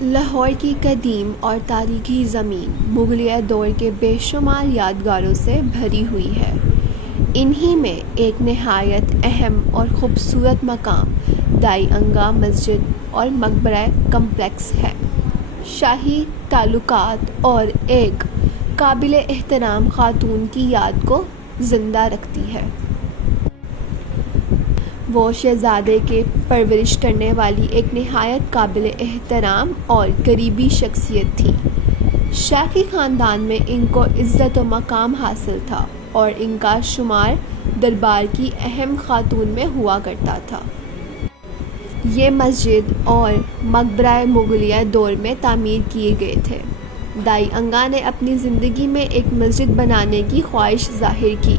لاہور کی قدیم اور تاریخی زمین مغلیہ دور کے بے شمار یادگاروں سے بھری ہوئی ہے۔ انہی میں ایک نہایت اہم اور خوبصورت مقام دائی انگا مسجد اور مقبرہ کمپلیکس ہے۔ شاہی تعلقات اور ایک قابل احترام خاتون کی یاد کو زندہ رکھتی ہے۔ وہ شہزادے کے پرورش کرنے والی ایک نہایت قابل احترام اور قریبی شخصیت تھی۔ شاہی خاندان میں ان کو عزت و مقام حاصل تھا اور ان کا شمار دربار کی اہم خاتون میں ہوا کرتا تھا۔ یہ مسجد اور مقبرہ مغلیہ دور میں تعمیر کیے گئے تھے۔ دائی انگا نے اپنی زندگی میں ایک مسجد بنانے کی خواہش ظاہر کی۔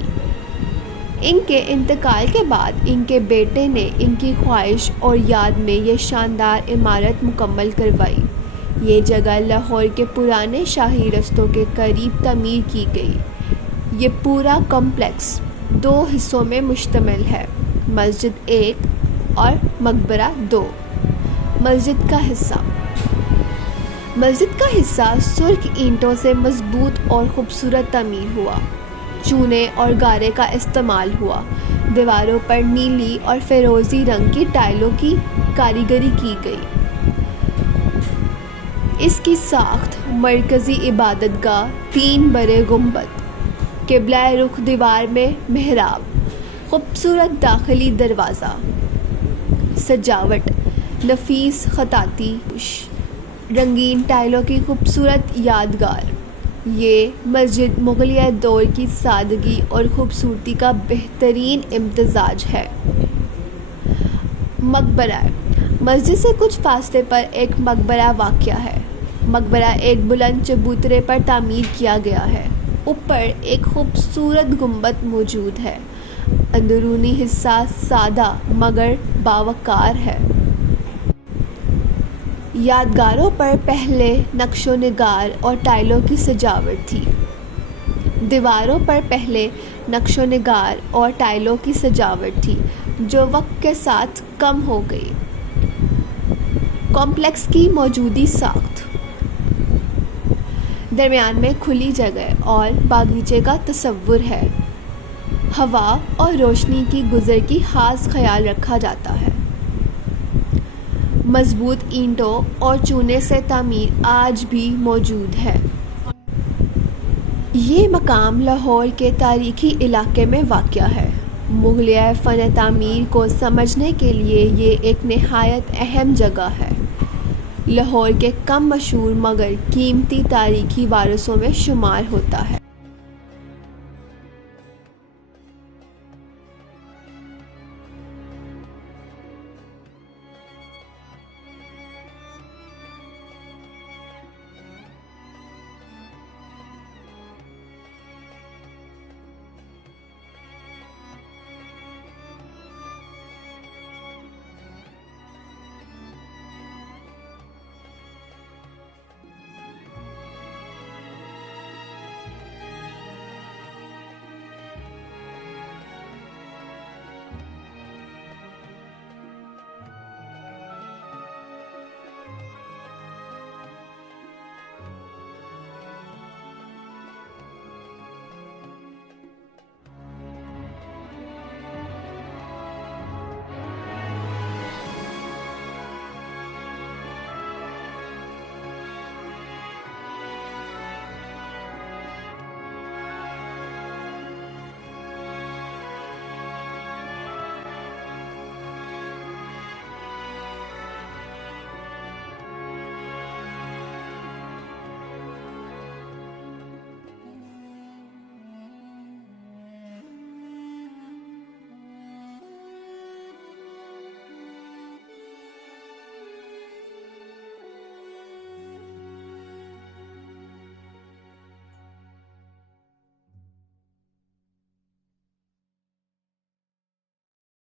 ان کے انتقال کے بعد ان کے بیٹے نے ان کی خواہش اور یاد میں یہ شاندار عمارت مکمل کروائی۔ یہ جگہ لاہور کے پرانے شاہی رستوں کے قریب تعمیر کی گئی۔ یہ پورا کمپلیکس 2 حصوں میں مشتمل ہے، مسجد 1 اور مقبرہ 2۔ مسجد کا حصہ سرخ اینٹوں سے مضبوط اور خوبصورت تعمیر ہوا۔ چونے اور گارے کا استعمال ہوا۔ دیواروں پر نیلی اور فیروزی رنگ کی ٹائلوں کی کاریگری کی گئی۔ اس کی ساخت مرکزی عبادت گاہ، 3 بڑے گنبد، قبلہ رخ دیوار میں محراب، خوبصورت داخلی دروازہ۔ سجاوٹ نفیس خطاطی، رنگین ٹائلوں کی خوبصورت یادگار۔ یہ مسجد مغلیہ دور کی سادگی اور خوبصورتی کا بہترین امتزاج ہے۔ مقبرہ مسجد سے کچھ فاصلے پر ایک مقبرہ واقع ہے۔ مقبرہ ایک بلند چبوترے پر تعمیر کیا گیا ہے۔ اوپر ایک خوبصورت گنبد موجود ہے۔ اندرونی حصہ سادہ مگر باوقار ہے۔ یادگاروں پر پہلے نقش و نگار اور ٹائلوں کی سجاوٹ تھی۔ دیواروں پر پہلے نقش و نگار اور ٹائلوں کی سجاوٹ تھی جو وقت کے ساتھ کم ہو گئی۔ کمپلیکس کی موجودی ساخت درمیان میں کھلی جگہ اور باغیچے کا تصور ہے۔ ہوا اور روشنی کی گزر کی خاص خیال رکھا جاتا ہے۔ مضبوط اینٹوں اور چونے سے تعمیر آج بھی موجود ہے۔ یہ مقام لاہور کے تاریخی علاقے میں واقع ہے۔ مغلیہ فن تعمیر کو سمجھنے کے لیے یہ ایک نہایت اہم جگہ ہے۔ لاہور کے کم مشہور مگر قیمتی تاریخی ورثوں میں شمار ہوتا ہے۔